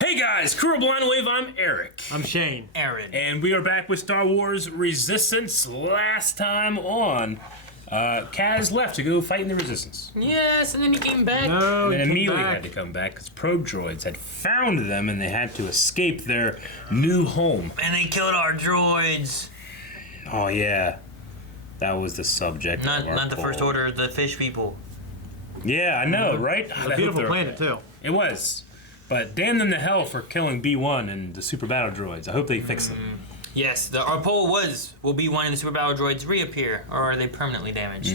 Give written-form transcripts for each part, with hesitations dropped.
Hey guys, Crew of Blind Wave, I'm Eric. I'm Shane. Aaron. And we are back with Star Wars Resistance. Last time on, Kaz left to go fight in the Resistance. Yes, and then he came back. No, And then he immediately came had back. to come back because probe droids had found them and they had to escape their new home. And they killed our droids. Oh yeah, that was the subject. Not of our the poll. First Order, the fish people. Yeah, I know, right? A beautiful planet, too. It was. But damn them to hell for killing B1 and the super battle droids. I hope they fix them. Yes, our poll was, will B1 and the Super Battle Droids reappear, or are they permanently damaged?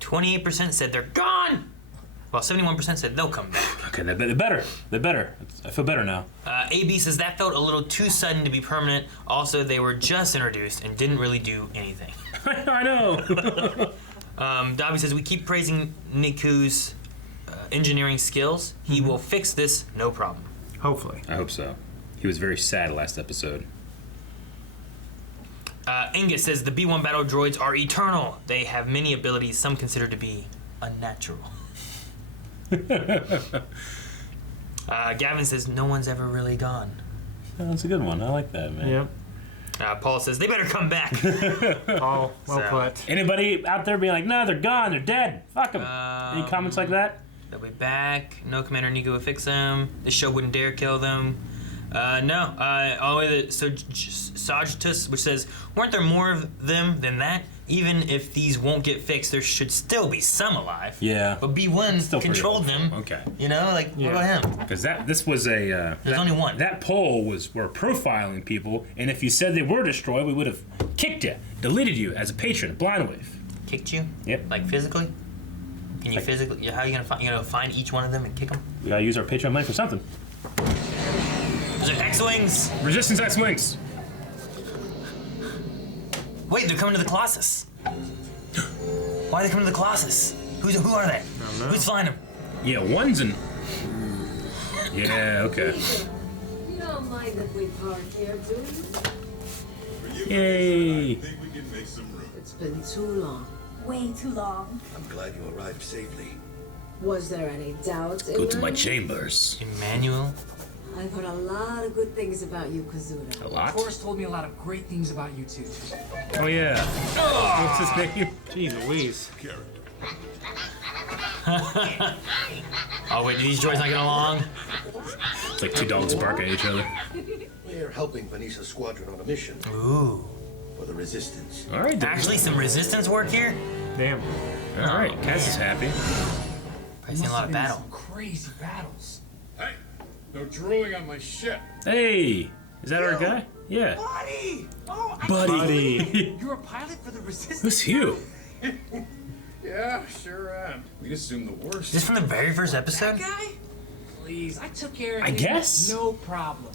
28% said they're gone, while 71% said they'll come back. Okay, they're better. They're better. I feel better now. AB says that felt a little too sudden to be permanent. Also, they were just introduced and didn't really do anything. I know. Dobby says we keep praising Niku's engineering skills. He will fix this, no problem. Hopefully. I hope so. He was very sad last episode. Ingus says the B1 battle droids are eternal. They have many abilities some consider to be unnatural. Gavin says no one's ever really gone. Oh, that's a good one. I like that, man. Yep. Paul says they better come back. Oh, well So- put. Anybody out there being like, no, they're gone, they're dead, fuck them. Any comments like that? They'll be back. No Commander Nico will fix them. The show wouldn't dare kill them. No. All the way to Sagitus, which says, weren't there more of them than that? Even if these won't get fixed, there should still be some alive. Yeah. But B1 Still pretty controlled them. hopeful. Okay. You know, like, what about him? Because this was a... There's only one. That poll we're profiling people, and if you said they were destroyed, we would have kicked you, deleted you as a patron of Blind Wave. Kicked you? Yep. Like physically? Can you physically? How are you gonna find? You gonna find each one of them and kick them? We gotta use our Patreon money for something. Those are X-wings. Resistance X-Wings. Wait, they're coming to the Colossus. Why are they coming to the Colossus? Who are they? know. Who's flying them? Yeah, one's in... Yeah, okay. You don't mind if we park here, do you? Yay. I think we can make some room. It's been too long. Way too long. I'm glad you arrived safely. Was there any doubt? Go to my Emmanuel? chambers. Emmanuel. I've heard a lot of good things about you, Kazuda. A lot? Forrest told me a lot of great things about you too. Oh, yeah. What's his name? Jeez Louise. Oh wait, do these droids not get along? It's like two dogs barking at each other. We're helping Venesa's squadron on a mission Ooh. for the Resistance. All right, then. Actually, some resistance work here. Damn. All right, Kaz is happy. Probably seen a lot of battle. Some crazy battles. Hey, no drooling on my ship. Hey, is that our guy? Yeah. Buddy! Oh, Buddy. you're a pilot for the Resistance? Who's Hugh? Yeah, sure am. We'd assume the worst. Is this from the very first That episode? guy? Please, I took care of I him. guess. No problem.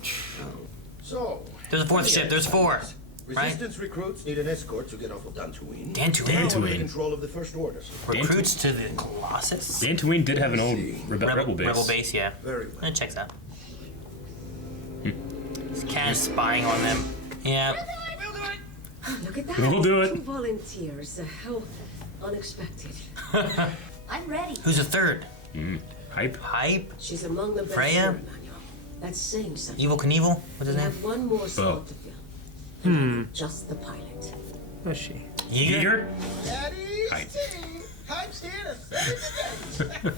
So, There's a fourth ship. There's four. Right? Resistance recruits need an escort to get off of Dantooine. Dantooine. Under Dantooine. control of the First Order. Recruits to the Colossus. Dantooine did have an old rebel base. Rebel base, yeah. Very well. That checks out. It's Kaz spying on them. Yeah. Look at that. We'll do it. 2 volunteers. How unexpected. I'm ready. Who's the third? Hype. Hype? She's among the best Freya? here, Emmanuel. That's saying something. Evil Knievel? What's his We name? have one more slot to fill. Just the pilot. Where's she? Yeager? Hype.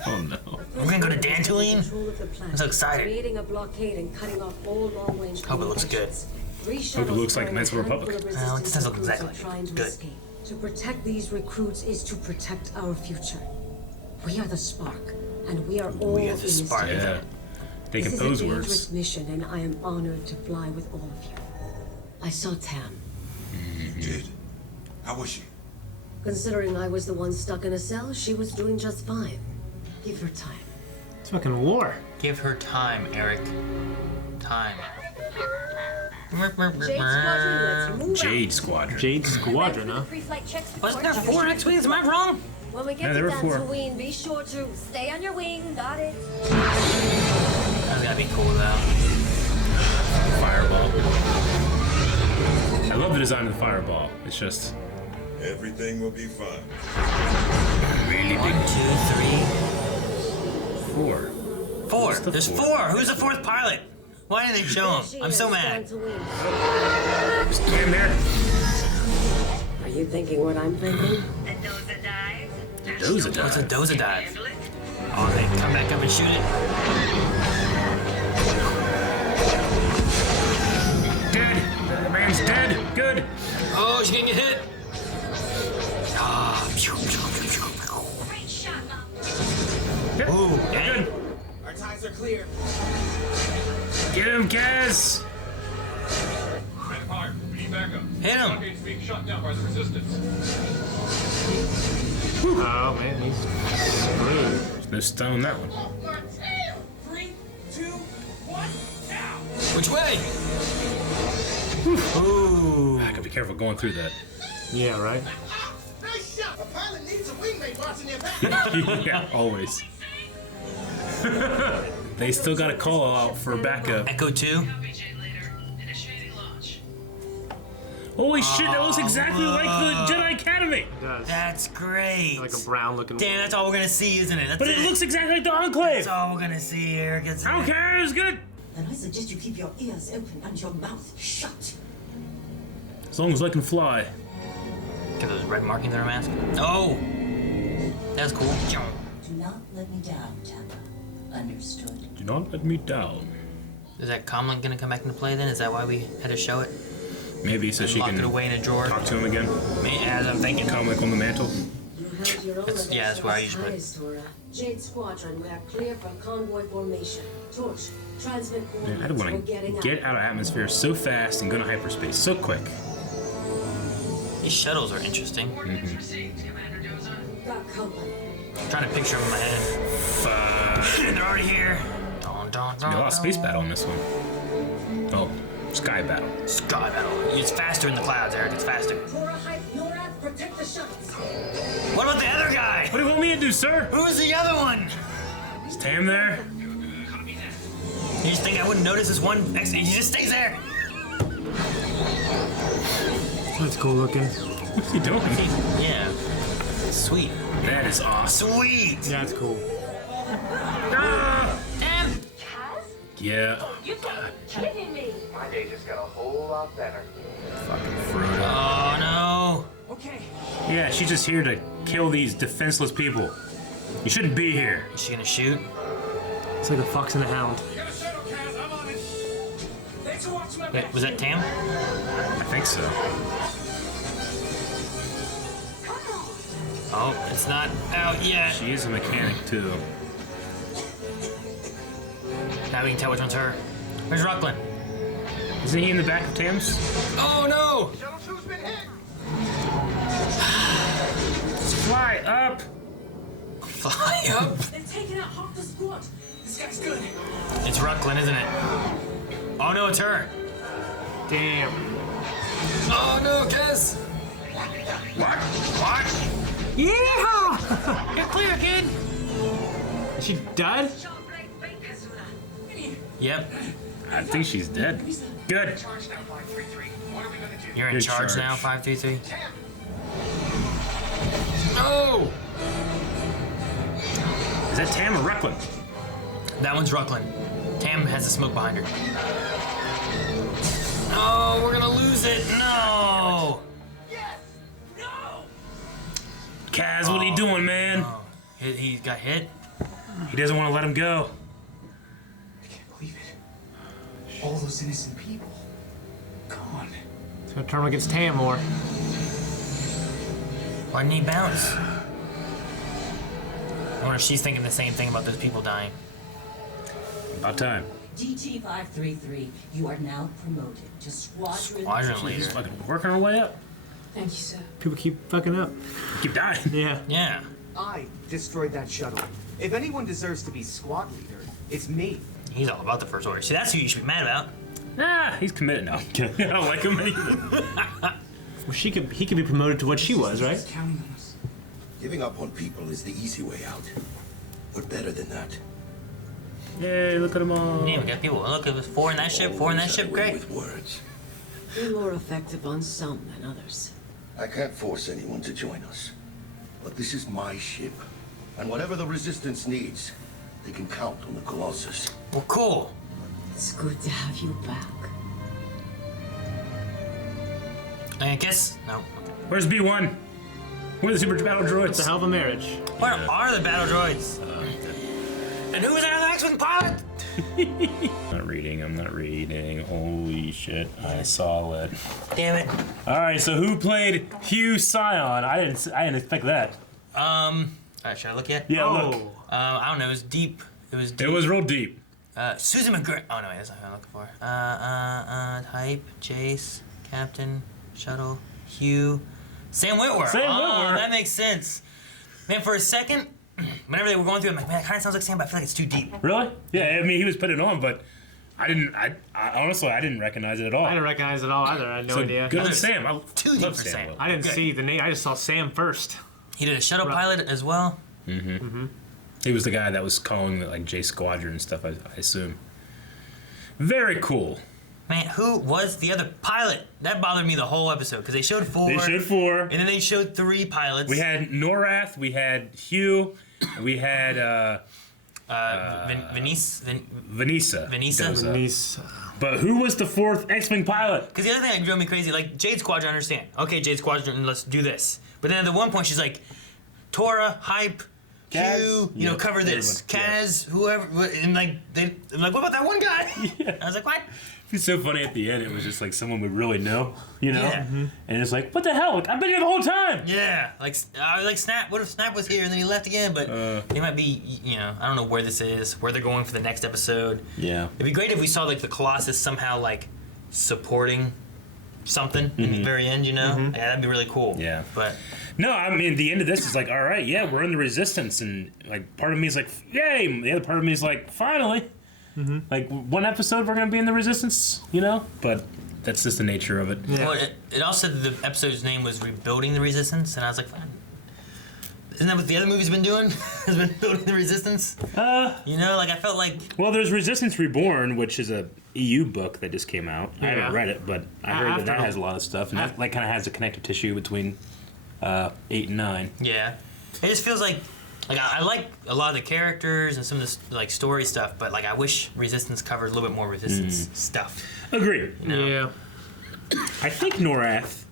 Oh no. We're gonna go to Dantooine? Control of the planet. I'm so excited. Creating a blockade and cutting off all long-range Hope it looks good. communications. Hope it looks like Knights of the Republic. Well, it doesn't look exactly like it. Trying to Good. escape. To protect these recruits is to protect our future. We are the spark, and we are all We are in the this spark. together. Yeah. They This can is a pose dangerous words. mission, and I am honored to fly with all of you. I saw Tam. You did. How was she? Considering I was the one stuck in a cell, she was doing just fine. Give her time. It's fucking war. Give her time, Eric. Time. Jade Squadron, let's move out. Jade Squadron. Jade Squadron, huh? Pre-flight checks. Wasn't there 4 X-Wings? Am I wrong? When we Yeah, get to there were 4. Dantooine, be sure to Stay on your wing. Got it. That's gotta be cool though. Fireball. I love the design of the fireball. It's just Everything will be fine. really 1, big. 2, 3, 4. 4. Who's the There's fourth? 4. Who's the 4th pilot? Why didn't they show him? I'm so mad. Is Tam there? Are you thinking what I'm thinking? Those are What's a doza dive? Oh, they come back up and shoot it. Dead. The man's dead. Good. Oh, she's gonna get hit. Ah, pew, pew, pew, pew, Great shot, Mom. Good. Ooh, Good. Our ties are clear. Get him, Kaz. Man apart. We need backup. Hit him. Blockades being shot down by the resistance. Oh man, he's screwed. There's no stun on that one. 3, 2, 1, now! Which way? Ooh. I gotta be careful going through that. Yeah, right. Nice shot. A pilot needs a wingmate watching their back. Yeah, always. They still got a call out for backup. Echo 2. Holy shit, that looks exactly like the Jedi Academy. It does. That's great. Like a brown looking. Damn, that's all we're gonna see, isn't it? That's But it looks exactly like the Enclave. That's all we're gonna see here. Gets I don't care, it's good. Then I suggest you keep your ears open and your mouth shut. As long as I can fly. Get those red markings on her mask. Oh, that's cool. Do not let me down, Tampa. Understood. Do not let me down. Is that comlink gonna come back into play then? Is that why we had to show it? Maybe so she Lock can it away in a drawer. talk to him again. As I'm thinking. Comic on the mantle. You have your own Yeah, that's where I usually put it. eyes, Tora. Jade Squadron, we are clear from convoy formation. Torch, transmit Man, I don't coordinates. want We're to getting get out of atmosphere so fast and go to hyperspace so quick. These shuttles are interesting. Got company. I'm trying to picture them in my head. They're already here. Dun, dun, There's a lot of space battle in this one. Oh, sky battle. Sky battle. It's faster in the clouds, Eric. It's faster. Tora, hype, NORAD, protect the shuttles. What about the other guy? What do you want me to do, sir? Who's the other one? Is Tam there? You just think I wouldn't notice this one? Next, he just stays there. That's cool looking. What's he doing? Yeah. Sweet. That is awesome. Sweet. Yeah, it's cool. Ah! Damn. Kaz? Yeah. You can't kidding me. My day just got a whole lot better. Fucking Frodo. Oh Okay. Yeah, she's just here to kill these defenseless people. You shouldn't be here. no. Is she gonna shoot? It's like a fox and a hound. You got a shuttle, Kaz. I'm on it. Thanks for watching my Wait, back. was that Tam? I think so. Oh, it's not out yet. She is a mechanic too. Now we can tell which one's her. Where's Rucklin? Isn't he in the back of Tam's? Oh no! Shuttle 2's been hit! Fly up! Fly up. They've taken out half the squad. This guy's good. It's Rucklin, isn't it? Oh no, it's her. Damn. Oh no, Kez. What? What? Yeah. You're clear, kid. Is she dead? Yep. I think she's dead. Good. Charge now, 533. What are we gonna do? You're in You're charge charged. now, 533. No! Is that Tam or Rucklin? That one's Rucklin. Tam has the smoke behind her. Oh, we're gonna lose it. No! Kaz, what are you doing, man? Oh, he got hit? He doesn't want to let him go. I can't believe it. All those innocent people. Gone. It's gonna turn against Tam more. Why didn't he bounce? I wonder if she's thinking the same thing about those people dying. About time. DT-533, you are now promoted to Squadron She's leader. fucking working her way up. Thank you, sir. People keep fucking up. Keep dying. Yeah. Yeah. I destroyed that shuttle. If anyone deserves to be squad leader, it's me. He's all about the First Order. See, that's who you should be mad about. Ah, he's committed now. I don't like him either. Well, he could be promoted to what she was, right? He's counting on us. Giving up on people is the easy way out. We're better than that. Yay, look at them all. Yeah, we got people. Look, it was 4 in that ship, 4 in that Always ship. have a way Great. With words. We're more effective on some than others. I can't force anyone to join us. But this is my ship. And whatever the Resistance needs, they can count on the Colossus. Well, cool. It's good to have you back. I guess no. Where's B1? Where are the super battle droids? It's a hell of a marriage. Where are the battle droids? And who was our X-wing pilot? I'm not reading. Holy shit, I saw it. Damn it. All right, so who played Hugh Scion? I didn't expect that. Alright, should I look yet? Yeah, look. I don't know. It was deep. It was real deep. Susan McGregor. Oh no, wait, that's not who I'm looking for. Type, Jace, Captain, Shuttle, Hugh, Sam Witwer. Sam Witwer. That makes sense. Man, for a second, whenever they were going through, I'm like, man, it kind of sounds like Sam, but I feel like it's too deep. Really? Yeah, I mean, he was putting it on, but I honestly, I didn't recognize it at all. I didn't recognize it at all either. I had no idea. Good on Sam. I Too deep love for Sam. I didn't Good. see the name. I just saw Sam first. He did a shuttle pilot as well. He was the guy that was calling the, like, J Squadron and stuff, I assume. Very cool. Man, who was the other pilot? That bothered me the whole episode because they showed 4. They showed 4. And then they showed 3 pilots. We had Norath, we had Hugh, and we had Vanessa. Doza. But who was the 4th X-Wing pilot? Because the other thing that drove me crazy, like, Jade Squadron, I understand. Okay, Jade Squadron, let's do this. But then at the one point, she's like, Tora, Hype, Kaz, Hugh, you know, cover this. Kaz, whoever, and like, I'm like, what about that one guy? Yeah. I was like, what? It's so funny at the end. It was just like someone we really know, you know? Yeah. And it's like, what the hell? I've been here the whole time. Yeah, like, I was like, Snap, what if Snap was here and then he left again? But it might be, you know, I don't know where this is, where they're going for the next episode. Yeah. It'd be great if we saw, like, the Colossus somehow, like, supporting something in the very end, you know? Yeah, that'd be really cool. Yeah. But No, I mean, the end of this is like, all right, yeah, we're in the Resistance. And like, part of me is like, yay. And the other part of me is like, finally. Like, one episode we're going to be in the Resistance, you know? But that's just the nature of it. Yeah. well, it also said the episode's name was Rebuilding the Resistance, and I was like, fine. Isn't that what the other movie's been doing? Has been building the Resistance? You know, like, I felt like... Well, there's Resistance Reborn, which is a EU book that just came out. I haven't read it, but I heard that has a lot of stuff, and that like kind of has a connective tissue between 8 and 9. Yeah. It just feels like I like a lot of the characters and some of this, like, story stuff, but, like, I wish Resistance covered a little bit more Resistance stuff. Agreed. You know? Yeah. I think Norath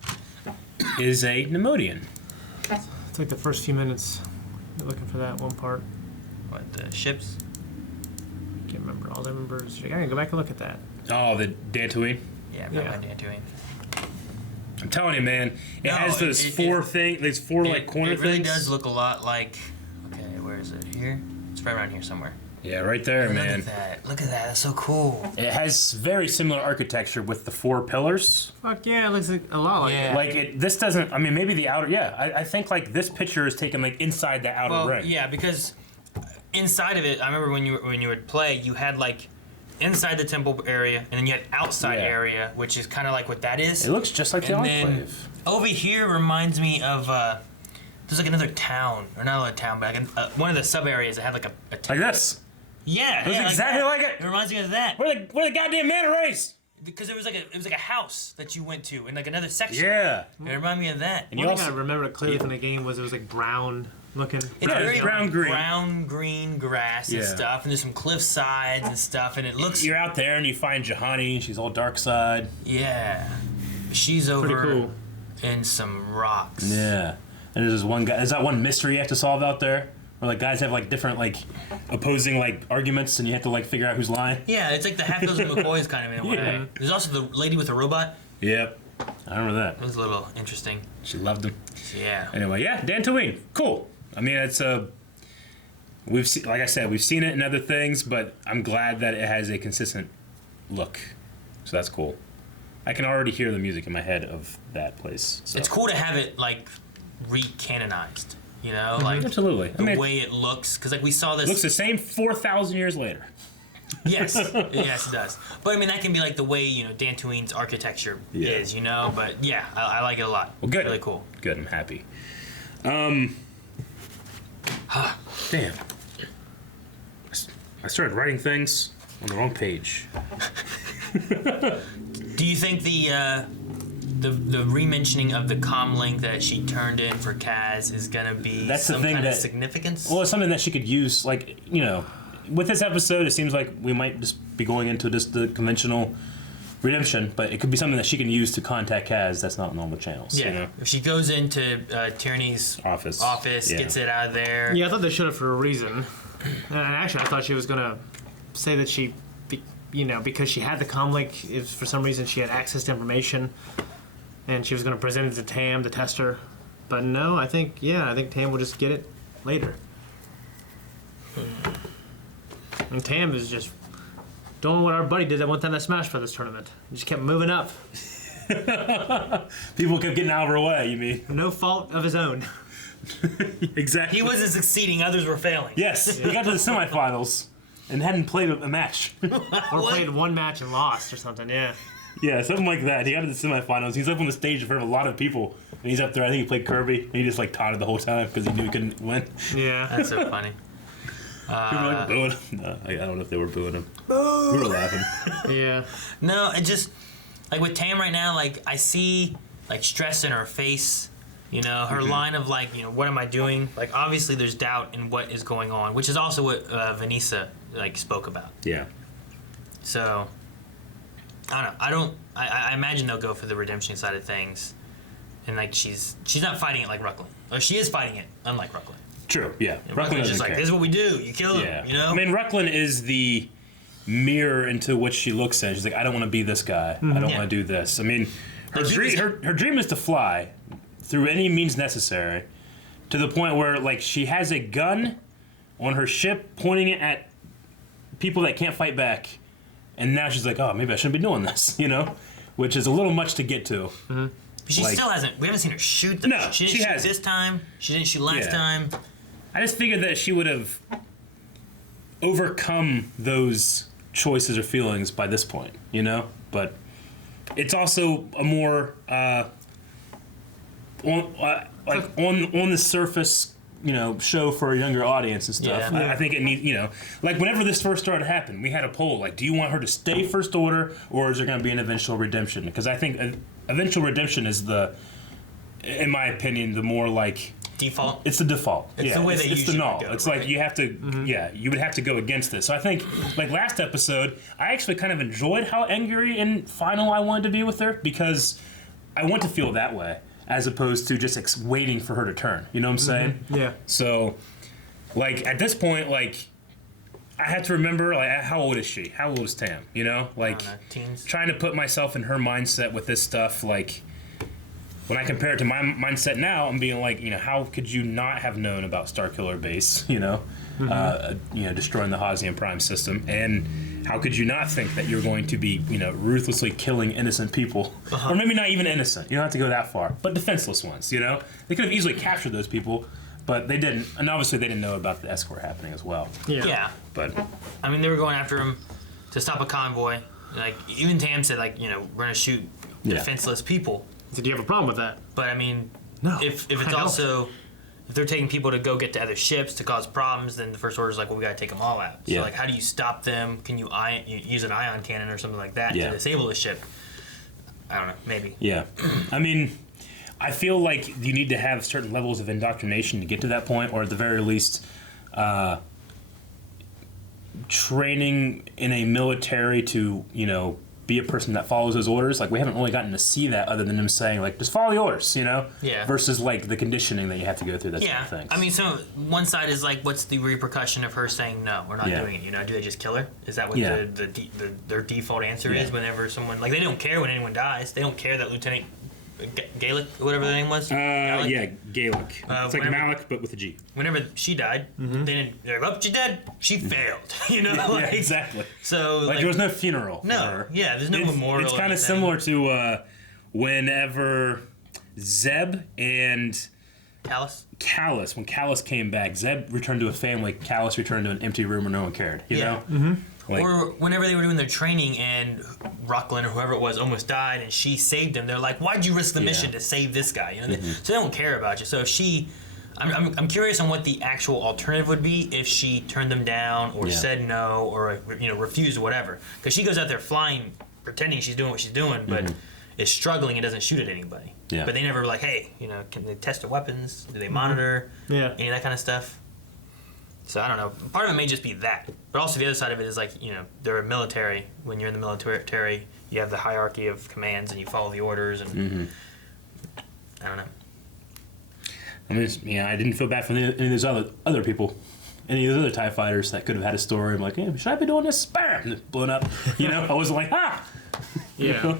is a Nemodian. It's like the first few minutes. You're looking for that one part. What, the ships? Can't remember all the numbers. I gotta go back and look at that. Oh, the Dantooine. Yeah, Yeah. probably Dantooine. I'm telling you, man, it No, has those four like corner It really things. does look a lot like... Okay, where is it? Here? It's right around here somewhere. Yeah, right there, man. Look at that. Look at that. That's so cool. It has very similar architecture with the 4 pillars. Fuck yeah, it looks like a lot like Yeah. it. Like this doesn't. I mean, maybe the outer. Yeah, I think like this picture is taken like inside the outer Well, ring. yeah, because inside of it, I remember when you would play, you had like inside the temple area, and then you had outside Yeah. area, which is kind of like what that is. It looks just like the And then Enclave. over here reminds me of there's like another town, or not a town, but like one of the sub areas that had like a Like this. Yeah, It looks yeah, exactly that. like it. It reminds me of that. Where the goddamn manta rays? Because it was like a house that you went to in like another section. Yeah. It reminded me of that. And One you thing I also. remember clearly from the game was it was like brown looking. It's Yeah, very brown-green. brown green grass and Yeah. stuff, and there's some cliff sides and stuff, and it looks You're out there and you find Jahani, and she's all dark side. yeah. She's over Pretty cool. in some rocks. Yeah. And there's this one guy. There's that one mystery you have to solve out there, where like guys have like different like opposing like arguments, and you have to like figure out who's lying. Yeah, it's like the Hatfields and McCoys kind of in a way. Yeah. There's also the lady with the robot. Yep. I remember that. It was a little interesting. She loved him. Yeah. Anyway, yeah, Dantooine, cool. I mean, it's we've seen, like I said, we've seen it in other things, but I'm glad that it has a consistent look. So that's cool. I can already hear the music in my head of that place. So. It's cool to have it like re-canonized. You know, like Absolutely. the way it looks, because like we saw this. It looks the same 4,000 years later. Yes, yes, it does. But I mean, that can be like the way Dantooine's architecture is. But yeah, I like it a lot. Well, good. It's really cool. Good. I'm happy. Damn. I started writing things on the wrong page. Do you think the re-mentioning of the comm link that she turned in for Kaz is gonna be That's the some thing kind of that- significance? Well, it's something that she could use, like, with this episode, it seems like we might just be going into just the conventional redemption, but it could be something that she can use to contact Kaz that's not on normal channels. Yeah. You know? If she goes into Tyranny's Office, gets it out of there. Yeah, I thought they showed it for a reason. And actually, I thought she was gonna say that she, because she had the comlink, if for some reason she had access to information, and she was gonna present it to Tam to test her. But no, I think Tam will just get it later. And Tam is just doing what our buddy did that one time at Smash Brothers tournament. He just kept moving up. People kept getting out of her way, you mean? No fault of his own. Exactly. He wasn't succeeding, others were failing. Yes, he got to the semifinals and hadn't played a match. Or played one match and lost or something, yeah. Yeah, something like that. He got to the semifinals. He's up on the stage in front of a lot of people, and he's up there. I think he played Kirby, and he just like taunted the whole time because he knew he couldn't win. Yeah. That's so funny. People were like booing him. No, I don't know if they were booing him. We were laughing. Yeah. No, it just, like with Tam right now, like I see like stress in her face. You know, her line of like, what am I doing? Like obviously there's doubt in what is going on, which is also what Vanessa like spoke about. Yeah. So I don't know. I imagine they'll go for the redemption side of things, and like she's not fighting it like Rucklin, or she is fighting it unlike Rucklin. True. Yeah. Rucklin's just like, care. this is what we do. You kill them. Yeah. You know. I mean, Rucklin is the mirror into which she looks at. She's like, I don't want to be this guy. I don't want to do this. I mean, her dream is to fly through any means necessary, to the point where like she has a gun on her ship pointing it at people that can't fight back, and now she's like, oh, maybe I shouldn't be doing this, which is a little much to get to. Mm-hmm. She still hasn't. We haven't seen her shoot. No, she didn't shoot this time. She didn't shoot last time. I just figured that she would have overcome those choices or feelings by this point, But it's also a more on the surface, show for a younger audience and stuff. Yeah. I think it needs, like whenever this first started happening, we had a poll like, do you want her to stay First Order or is there going to be an eventual redemption? Because I think eventual redemption is in my opinion, the more like default. It's the default. It's the way they it's usually the null. go, it's right? like you have to, you would have to go against this. So I think, like last episode, I actually kind of enjoyed how angry and final I wanted to be with her because I want to feel that way as opposed to just waiting for her to turn. You know what I'm saying? Yeah. So, like at this point, like I had to remember, like how old is she? How old is Tam? Like teens. Trying to put myself in her mindset with this stuff, like. When I compare it to my mindset now, I'm being like, how could you not have known about Starkiller Base, destroying the Hosian Prime system, and how could you not think that you're going to be, ruthlessly killing innocent people, or maybe not even innocent. You don't have to go that far, but defenseless ones. They could have easily captured those people, but they didn't, and obviously they didn't know about the escort happening as well. Yeah. But I mean, they were going after him to stop a convoy. Like even Tam said, like we're gonna shoot defenseless people. Did you have a problem with that? But I mean, no. If it's also if they're taking people to go get to other ships to cause problems, then the First Order's like, well, we gotta take them all out. So like, how do you stop them? Can you use an ion cannon or something like that to disable the ship? I don't know, maybe. Yeah, I mean, I feel like you need to have certain levels of indoctrination to get to that point, or at the very least, training in a military to be a person that follows those orders. Like we haven't really gotten to see that other than them saying like just follow the orders, Yeah. Versus like the conditioning that you have to go through. That sort of thing. I mean, so one side is like, what's the repercussion of her saying no, we're not doing it? Do they just kill her? Is that what their default answer is whenever someone like they don't care when anyone dies? They don't care that Lieutenant Gaelic, whatever the name was. Gaelic. It's like Malik, but with a G. Whenever she died, they're like, "Oh, she's dead. She failed." Like, exactly. So like there was no funeral. No, for her. There's no memorial. It's kind of similar to whenever Zeb and Callus, when Callus came back, Zeb returned to a family. Callus returned to an empty room where no one cared. You know. Mm-hmm. Like, or whenever they were doing their training and Rucklin or whoever it was almost died and she saved him, they're like, why'd you risk the mission to save this guy? So they don't care about you. So if I'm curious on what the actual alternative would be if she turned them down or said no or refused or whatever. Because she goes out there flying, pretending she's doing what she's doing, but is struggling and doesn't shoot at anybody. Yeah. But they never were like, hey, can they test their weapons? Do they monitor? Yeah. Any of that kind of stuff? So I don't know. Part of it may just be that, but also the other side of it is like, you know, they're military. When you're in the military, you have the hierarchy of commands and you follow the orders, and I don't know. I mean, I didn't feel bad for any of those other people, any of those other TIE fighters that could have had a story. I'm like, hey, should I be doing this? Bam! Blown up. You know, I wasn't like, ah! Yeah. You know?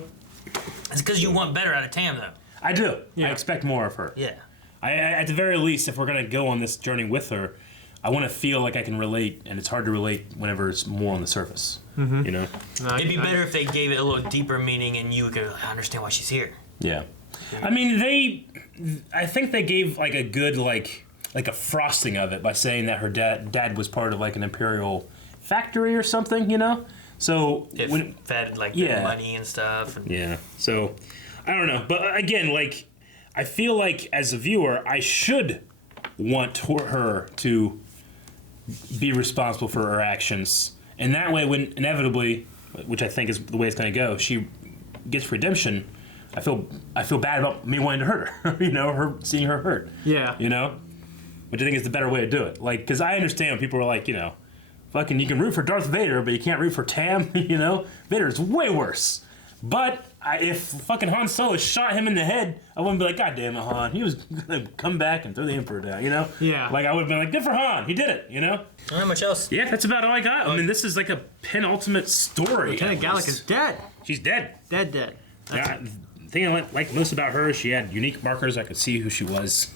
It's because you want better out of Tam, though. I do. Yeah. I expect more of her. Yeah. I at the very least, if we're going to go on this journey with her, I want to feel like I can relate, and it's hard to relate whenever it's more on the surface. Mm-hmm. You know? It'd be better if they gave it a little deeper meaning and you could understand why she's here. Yeah. I mean, I think they gave like a good like a frosting of it by saying that her dad was part of like an imperial factory or something, you know? So It fed like their money and stuff. And yeah. So I don't know, but again, like I feel like as a viewer, I should want her to be responsible for her actions, and that way, when inevitably, which I think is the way it's going to go, she gets redemption. I feel bad about me wanting to hurt her. You know, seeing her hurt. Yeah. You know, which I think is the better way to do it. Like, because I understand when people are like, you know, fucking, you can root for Darth Vader, but you can't root for Tam. You know, Vader's way worse. But if fucking Han Solo shot him in the head, I wouldn't be like, God damn it, Han. He was gonna come back and throw the Emperor down. You know? Yeah. Like I would have been like, good for Han. He did it. You know? I don't know much else. Yeah, that's about all I got. I mean, this is like a penultimate story. Lieutenant Gallic is dead. She's dead. Dead. Yeah, the thing I liked most about her is she had unique markers. I could see who she was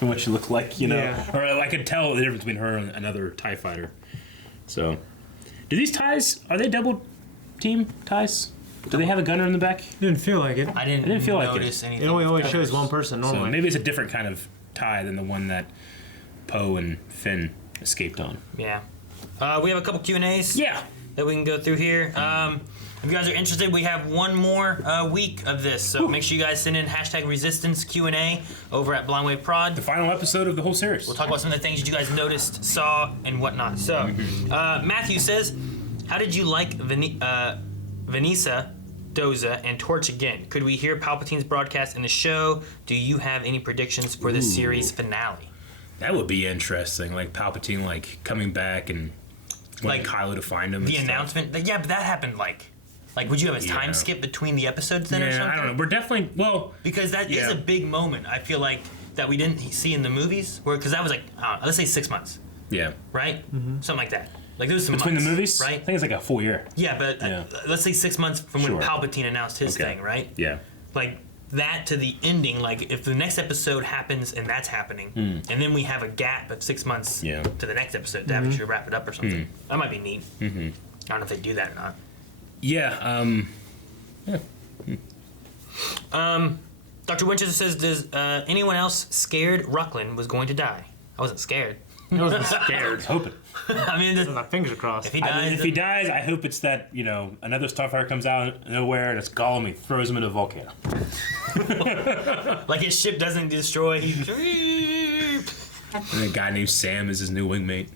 and what she looked like, you know? Yeah. Or I could tell the difference between her and another TIE fighter. So, do these TIEs, are they double team TIEs? Do they have a gunner in the back? Didn't feel like it. I didn't feel like notice it. anything. It only always shows one person So normally. maybe it's a different kind of TIE than the one that Poe and Finn escaped on. Yeah. We have a couple Q&As. Yeah. That we can go through here. If you guys are interested, we have one more week of this, so make sure you guys send in #Resistance Q&A over at Blind Wave Prod. The final episode of the whole series. We'll talk about some of the things that you guys noticed, saw, and whatnot. So, Matthew says, how did you like Vanessa, Doza, and Torch again? Could we hear Palpatine's broadcast in the show? Do you have any predictions for the series finale? That would be interesting, like Palpatine, like coming back and wanting Like, Kylo to find him. The and stuff. announcement? Yeah, but that happened like, would you have a time skip between the episodes then or something? I don't know. We're definitely, well... Because that is a big moment, I feel like, that we didn't see in the movies. Because that was like, let's say 6 months. Yeah. Right? Something like that. Like, there was some Between months, the movies? right? I think it's like a full year. Yeah, but let's say 6 months from when Sure. Palpatine announced his thing, right? Yeah. Like, that to the ending, like, if the next episode happens and that's happening, and then we have a gap of 6 months to the next episode to actually wrap it up or something, that might be neat. I don't know if they do that or not. Yeah, Dr. Winchester says, does anyone else scared Rucklin was going to die? I wasn't scared. I wasn't scared. hoping. I mean, My fingers are crossed. if he dies, If he dies, I hope it's that, you know, another Starfire comes out of nowhere and it's Gollum, he throws him in a volcano. like his ship doesn't destroy. And a guy named Sam is his new wingmate.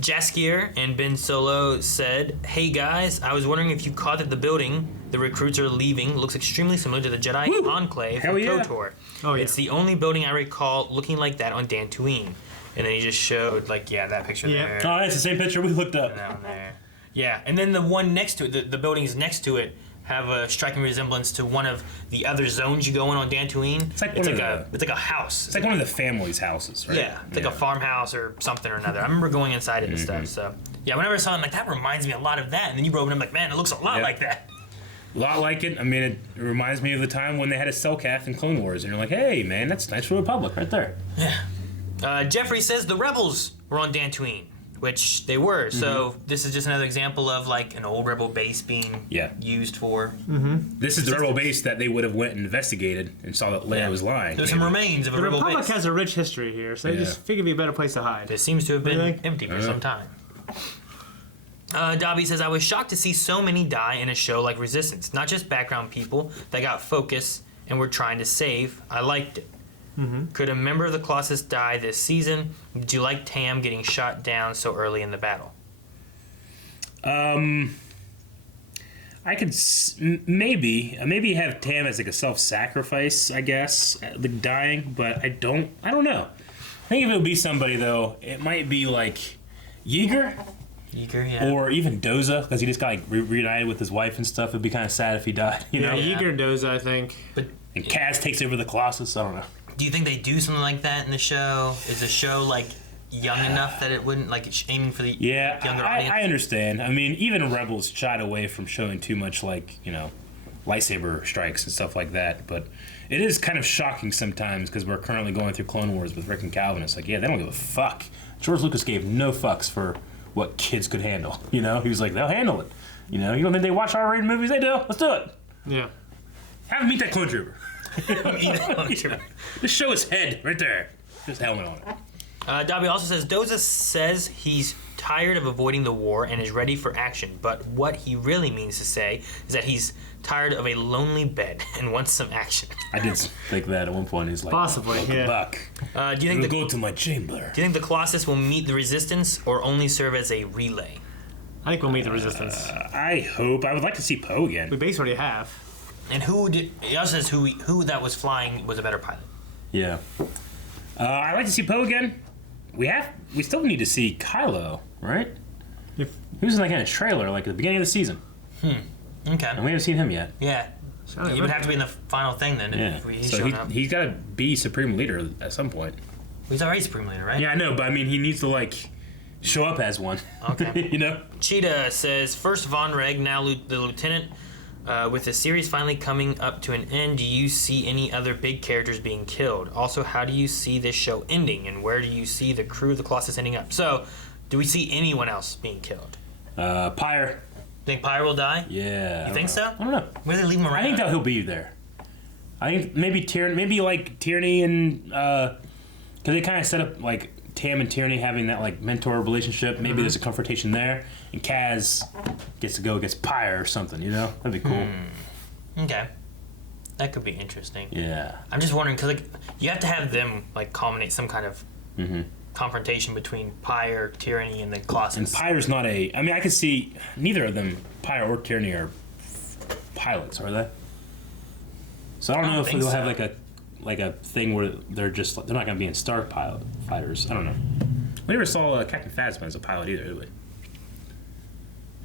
Jaskier and Ben Solo said, "Hey guys, I was wondering if you caught that the building the recruits are leaving looks extremely similar to the Jedi Enclave Hell from yeah. KOTOR. Oh, yeah. It's the only building I recall looking like that on Dantooine." And then he just showed, like, that picture Yeah. there. Oh, that's the same picture we looked up. Down there. Yeah, and then the one next to it, the buildings next to it, have a striking resemblance to one of the other zones you go in on Dantooine. It's like it's one like of a it's like a house. It's like one of the family's houses, right? Yeah, it's like a farmhouse or something or another. I remember going inside it and stuff. So yeah, whenever I saw it, I'm like, that reminds me a lot of that. And then you broke it, I'm like, man, it looks a lot like that. A lot like it. I mean, it reminds me of the time when they had a Cellcath in Clone Wars, and you're like, hey, man, that's nice for Republic right there. Yeah. Jeffrey says the rebels were on Dantooine, which they were. So this is just another example of like an old rebel base being used for. This is the rebel base that they would have went and investigated and saw that Leia was lying. There's some remains of a The rebel Republic base. has a rich history here, so I just figured it'd be a better place to hide. It seems to have been Really? empty for some time. Dobby says, I was shocked to see so many die in a show like Resistance. Not just background people that got focus and were trying to save. I liked it. Could a member of the Colossus die this season? Did you like Tam getting shot down so early in the battle? I could maybe have Tam as like a self-sacrifice, I guess, the dying, but I don't know. I think if it would be somebody though, it might be like Yeager, yeah. or even Doza, because he just got like reunited with his wife and stuff. It'd be kind of sad if he died, you know. Yeager and Doza, I think. But and Kaz takes over the Colossus. I don't know. do you think they do something like that in the show? Is the show like young enough that it wouldn't like it's aiming for the younger audience? I understand. I mean, even Rebels shied away from showing too much like lightsaber strikes and stuff like that, but it is kind of shocking sometimes because we're currently going through Clone Wars with Rick and Calvin. It's like, yeah, they don't give a fuck. George Lucas gave no fucks for what kids could handle. He was like, they'll handle it. You don't think they watch R-rated movies? They do. Let's do it. Yeah. Have them meet that clone trooper. This show is head right there. Just helmet on it. Dobby also says, Doza says he's tired of avoiding the war and is ready for action, but what he really means to say is that he's tired of a lonely bed and wants some action. I did think that at one point. He's like, possibly, yeah. Back. Do you think go to my chamber? Do you think the Colossus will meet the Resistance or only serve as a relay? I think we'll meet the Resistance. I hope. I would like to see Poe again. We basically already have. And he also says who that was flying was a better pilot. Yeah. I'd like to see Poe again. We still need to see Kylo, right? He was in like in a trailer, like at the beginning of the season. Okay. And we haven't seen him yet. Yeah. He would have to be in the final thing then. Yeah. If he's so showing up. he's got to be Supreme Leader at some point. He's already Supreme Leader, right? Yeah, I know, but I mean, he needs to like show up as one. Okay. Cheetah says, first Von Reg, now the Lieutenant. With the series finally coming up to an end, do you see any other big characters being killed? Also, how do you see this show ending, and where do you see the crew of the Colossus ending up? So, do we see anyone else being killed? Pyre. Think Pyre will die? Yeah. You think so? I don't know. Where do they leave him around? I think that he'll be there. I think maybe Tierney and because they kind of set up like Tam and Tierney having that like mentor relationship. Maybe there's a confrontation there, and Kaz gets to go against Pyre or something. That'd be cool. Okay, that could be interesting. Yeah. I'm just wondering because like you have to have them like culminate some kind of confrontation between Pyre, Tierney, and the Colossus. And Pyre's not I mean, I could see neither of them, Pyre or Tierney, are pilots, are they? So I don't know if they'll have like a thing where they're not going to be in star pilot fighters. I don't know. We never saw Captain Phasma as a pilot either, did we?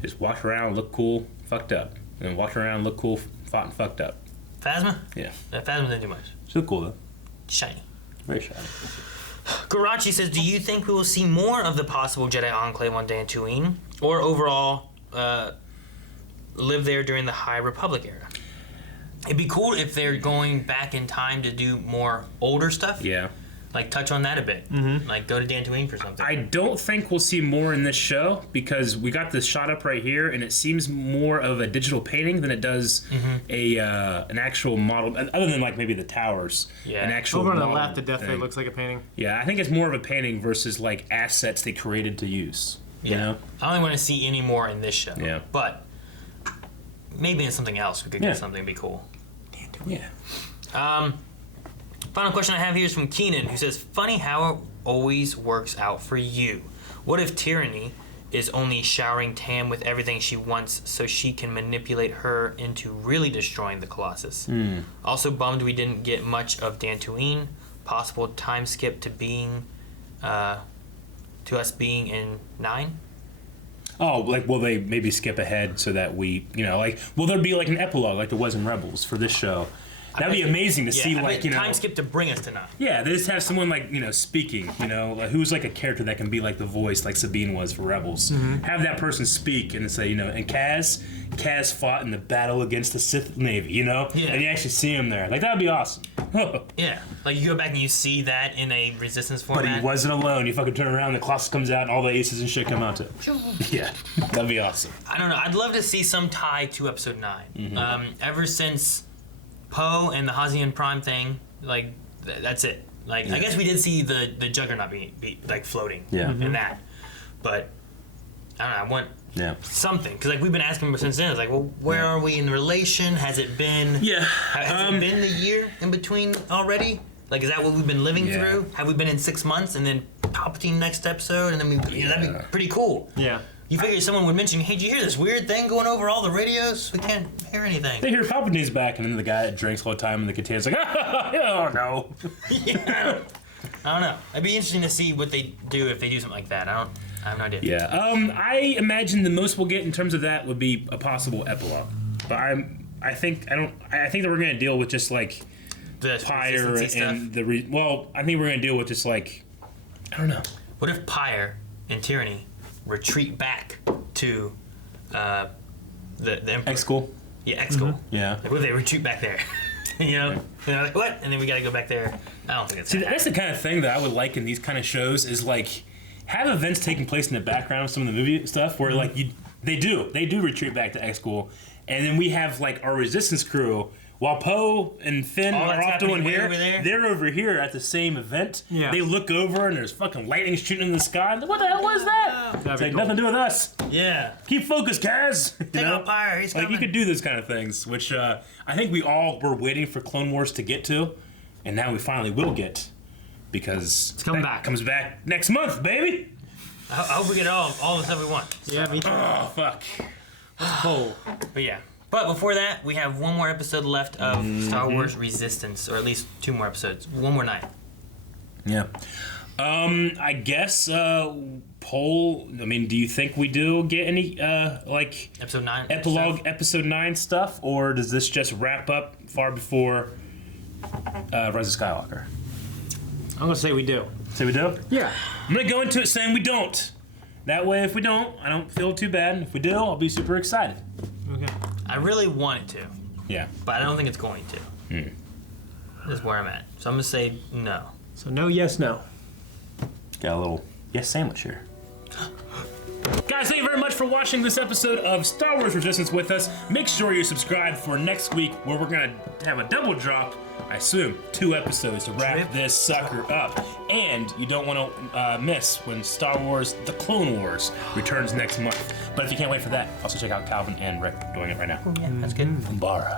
Just walked around, looked cool, fucked up, and walked around, looked cool, fought and fucked up. Phasma? Yeah. Phasma didn't do much. She looked cool though. Shiny. Very shiny. Garachi says, do you think we will see more of the possible Jedi Enclave on Dantooine, or overall live there during the High Republic era? It'd be cool if they're going back in time to do more older stuff. Yeah. Like, touch on that a bit. Like, go to Dantooine for something. I don't think we'll see more in this show because we got this shot up right here, and it seems more of a digital painting than it does an actual model, other than, like, maybe the towers. Yeah. An actual over on the model left, it definitely thing. looks like a painting. Yeah, I think it's more of a painting versus, like, assets they created to use. You know? I don't want to see any more in this show. Yeah. But maybe in something else we could get something that'd be cool. Yeah. Final question I have here is from Keenan, who says, funny how it always works out for you. What if Tyranny is only showering Tam with everything she wants so she can manipulate her into really destroying the Colossus? Also bummed we didn't get much of Dantooine. Possible time skip to us being in 9? Oh, like, will they maybe skip ahead so that we, will there be like an epilogue like there was in Rebels for this show? That'd be amazing to see, like, time skip to bring us to 9. Yeah, they just have someone, like, speaking, like, who's, like, a character that can be, like, the voice, like Sabine was for Rebels. Have that person speak and say, and Kaz fought in the battle against the Sith Navy, Yeah. And you actually see him there. Like, that would be awesome. Yeah, like, you go back and you see that in a Resistance format. But he wasn't alone. You fucking turn around, the Colossus comes out, and all the aces and shit come out too. Yeah, that'd be awesome. I don't know. I'd love to see some tie to Episode 9. Ever since Poe and the Hazian Prime thing, like, that's it. Like, I guess we did see the Juggernaut be like floating in that, but I don't know. I want something because like we've been asking since then. It's like, well, where are we in the relation? Has it been? Yeah. Has it been the year in between already? Like, is that what we've been living through? Have we been in 6 months and then Palpatine next episode and then that'd be pretty cool. Yeah. You figure someone would mention, hey, did you hear this weird thing going over all the radios? We can't hear anything. They hear Palpatine's back, and then the guy that drinks all the time in the container's like, oh no. Yeah. I don't know. It'd be interesting to see what they do if they do something like that. I have no idea. Yeah. I imagine the most we'll get in terms of that would be a possible epilogue. But I think that we're gonna deal with just like The Pyre consistency and stuff. I think we're gonna deal with just like, I don't know. What if Pyre and Tyranny retreat back to the Emperor? X school. Yeah, X school. Yeah. Like, what if they retreat back there? You know? And they're like, what? And then we gotta go back there. I don't think it's See, that's the kind of thing that I would like in these kind of shows is like have events taking place in the background of some of the movie stuff where like they do retreat back to X school, and then we have like our resistance crew while Poe and Finn All are that's off doing happening way here. over there? They're over here at the same event. Yeah. They look over and there's fucking lightning shooting in the sky. And what the hell was that? It's like nothing to do with us. Yeah. Keep focused, Kaz. Take out Pyre. He's Like coming. you could do those kind of things, which I think we all were waiting for Clone Wars to get to, and now we finally will get, because It's coming that back. comes back next month, baby. I hope we get all the stuff we want. Yeah, me too. Oh fuck. Oh. But yeah. But before that, we have one more episode left of Star Wars Resistance, or at least 2 more episodes. One more night. Yeah. I guess poll. I mean, do you think we do get any like Episode 9. epilogue, stuff. episode 9 stuff, or does this just wrap up far before Rise of Skywalker? I'm gonna say we do. Say we do? Yeah. I'm gonna go into it saying we don't. That way, if we don't, I don't feel too bad. And if we do, I'll be super excited. Okay. I really want it to, Yeah. but I don't think it's going to. That's where I'm at. So I'm going to say no. So no, yes, no. Got a little yes sandwich here. Guys, thank you very much for watching this episode of Star Wars Resistance with us. Make sure you subscribe for next week, where we're gonna have a double drop. I assume 2 episodes to wrap this sucker up. And you don't want to miss when Star Wars: The Clone Wars returns next month. But if you can't wait for that, also check out Calvin and Rick doing it right now. Yeah, that's good. Umbara.